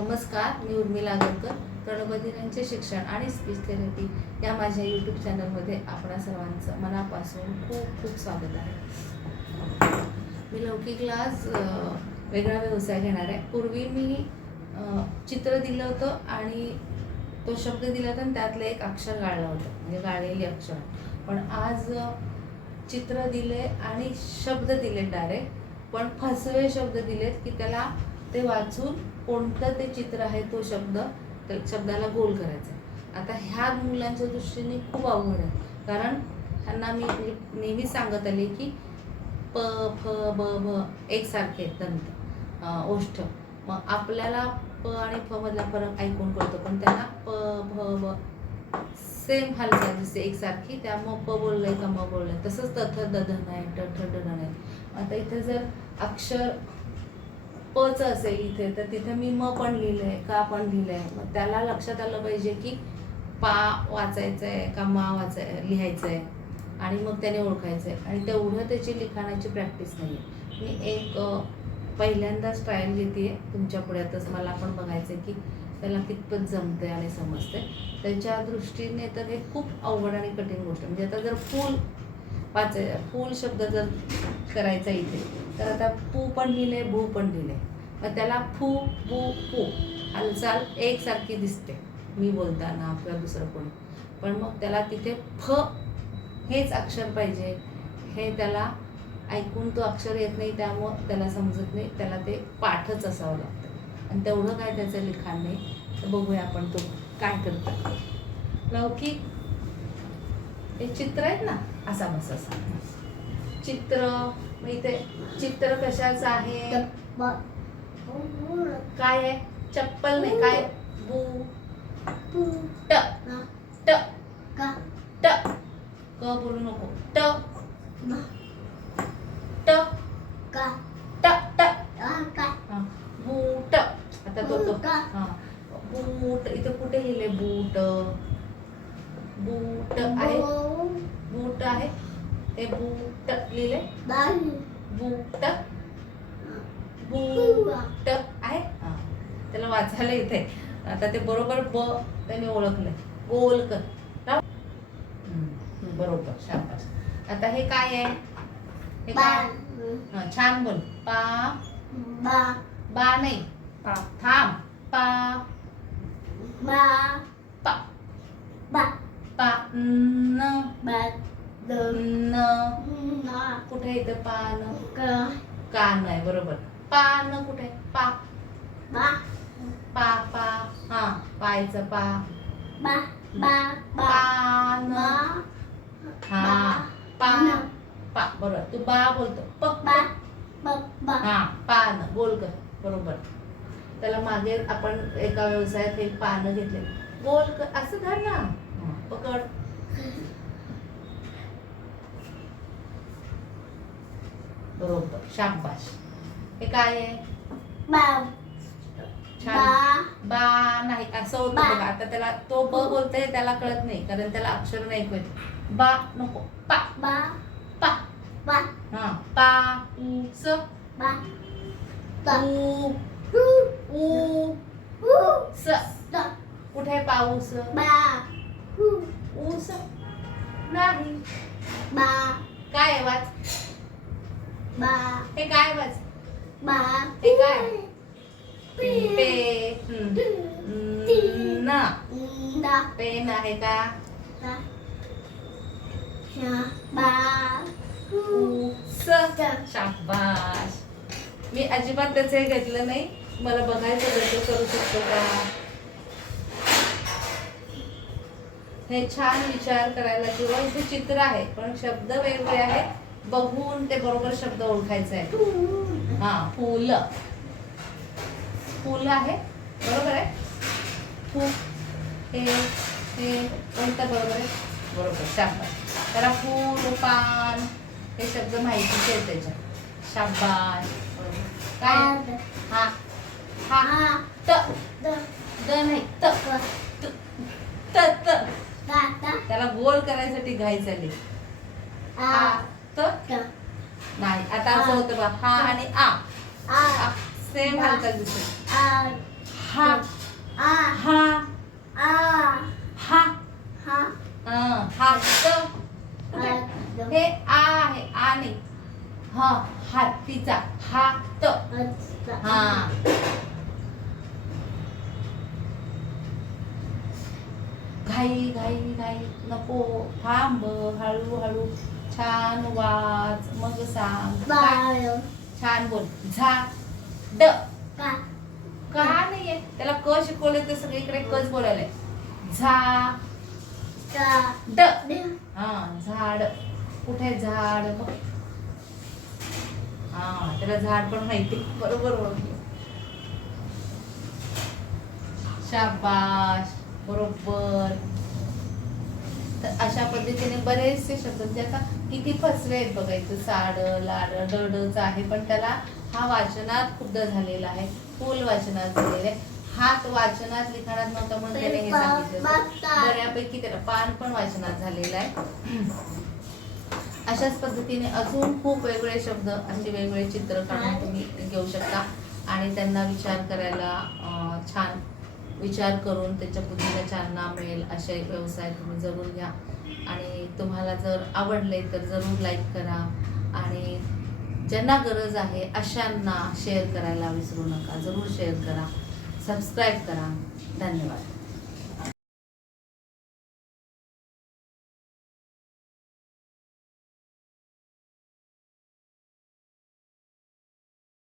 नमस्कार, मी उर्मिला आगरकर. प्रणवबधिरांचे शिक्षण आणि स्पीच थेरपी या माझ्या यूट्यूब चॅनलमध्ये आपणा सर्वांचं मनापासून खूप खूप स्वागत आहे. मी लौकिक क्लास वेगळा व्यवसाय घेणार आहे. पूर्वी मी चित्र दिलं होतं आणि तो शब्द दिला होता आणि त्यातलं एक अक्षर गाळलं होतं, म्हणजे गाळलेली अक्षर. पण आज चित्र दिले आणि शब्द दिले डायरेक्ट, पण फसवे शब्द दिलेत की त्याला ते वाचून कोणतं ते चित्र आहे तो शब्द, त्या शब्दाला गोल करायचा आहे. आता ह्या मुलांच्या दृष्टीने खूप अवघड आहे, कारण त्यांना मी नेहमी सांगत आले की प फ ब भ एकसारखे दंत ओष्ठ. मग आपल्याला प आणि फ मधला फरक ऐकून कळतो, पण त्यांना प भ ब सेम हालचाल दिसते एकसारखी. त्यामुळं प बोललंय का म बोललंय, तसंच तथ दधन आहे, ठ डधन आहे. आता इथे जर अक्षर पच असेल इथे, तर तिथे मी म पण लिहिलंय, का पण लिहिलंय. मग त्याला लक्षात आलं पाहिजे की पा वाचायचं आहे का मा लिहायचं आहे, आणि मग त्याने ओळखायचं आहे. आणि तेवढं त्याची लिखाणाची प्रॅक्टिस नाही आहे. मी एक पहिल्यांदाच ट्रायल घेते तुमच्या पुढ्यातच. मला पण बघायचं आहे की त्याला कितपत जमतंय आणि समजतंय. त्याच्या दृष्टीने तर हे खूप अवघड आणि कठीण गोष्ट. म्हणजे आता जर फूल फूल शब्द जर करायचा इथे, तर आता पू पण लिहिलंय, भू पण लिहिलंय. मग त्याला फू बू पू हालचाल एकसारखी दिसते मी बोलताना किंवा दुसरं कोणी. पण मग त्याला तिथे फ हेच अक्षर पाहिजे, हे त्याला ऐकून तो अक्षर येत नाही, त्यामुळं त्याला समजत नाही. त्याला ते पाठच असावं लागतं, आणि तेवढं काय त्याचं लिखाण नाही. तर बघूया आपण तो काय करतो. लौकिक हे चित्र आहेत ना, असा बस असा चित्र. मग इथे चित्र कशाचं आहे, काय आहे, चप्पल नाही, काय बू ट ट ट क बोलू नको, ट ट ट ट बूट. आता तो बूट इथे कुठे लिहिले, बूट बूट आहे, बूट आहे, हे बूट लिहिले, बूट बूट आहे. त्याला वाचायला येते. आता ते बरोबर ब त्याने ओळखलंय. गोल कर, बरोबर, शाबास. आता हे काय आहे, हे काय, छान बोल. पा बा नाही, थांब, पा पा पा न कुठे येतं, पान कान आहे, बरोबर. पान कुठे, पा पा पा हा पायचं पा पान हा पा पा, बरोबर. तू बा बोलतो, प हा पान गोल कर, बरोबर. त्याला मागे आपण एका व्यवसायात एक पानं घेतले, गोल कर असं धर ना, पकड. बरोबर, शाबाश. हे काय आहे, छान. बा नाही, असं होतं बघा. आता त्याला तो ब बोलतोय, त्याला कळत नाही, कारण त्याला अक्षर नाही कळत. बा नको, पा पा हा पा स स कुठे आहे, पाऊस ऊस नाही. काय आहे, वाच. हे काय वाच, हे काय, पे ना, पेन आहे का, शाबाश. मी अजिबात त्याचं हे घेतलं नाही, मला बघायचं कसं करू शकतो का. हे छान विचार करायला, किंवा इथे चित्र आहे पण शब्द वेगळे आहेत, बघून ते बरोबर शब्द ओळखायचा आहे. हा फूल, फूल आहे, बरोबर आहे. हे कोणतं बरोबर आहे, बरोबर, शाबास. त्याला फूल पान हे शब्द माहितीचे आहेत त्याच्या, शाबास. काय, हा हा त द नाही, त त्याला गोल करायसाठी घायचं आली, त नाही. आता असं होतं बा, हा आणि आ सेम हालचाल दिसते. हा हा हा हात हे आ आहे आ नाही हा हातीचा हात हा घाई घाई घाई नको थांब हळूहळू छान वाच मग सांग छान बोल झाड का नाहीये त्याला क शिकवले तर सगळीकडे कच बोलायला झाड हा झाड कुठे झाड मग हा त्याला झाड पण माहिती बरोबर ओळखलं शाबाश बरोबर तर अशा पद्धतीने बरेचसे शब्द म्हणजे आता किती फसवे आहेत बघायचं साड लाड डडच आहे पण त्याला हा वाचनात खुद्द झालेला आहे फुल वाचनात झालेला आहे हात वाचनात लिखाणात नव्हता म्हणून त्याने हे सांगितलं बऱ्यापैकी त्याला पान पण वाचनात झालेलं आहे अशाच पद्धतीने अजून खूप वेगवेगळे शब्द असे वेगवेगळे चित्र काढून तुम्ही घेऊ शकता आणि त्यांना विचार करायला छान विचार करून त्याच्या बुद्धीला चालना मिळेल असे व्यवसाय तुम्ही जरूर घ्या आणि तुम्हाला जर आवडले तर जरूर लाईक करा आणि ज्यांना गरज आहे अशांना शेअर करायला विसरू नका जरूर शेअर करा सबस्क्राईब करा धन्यवाद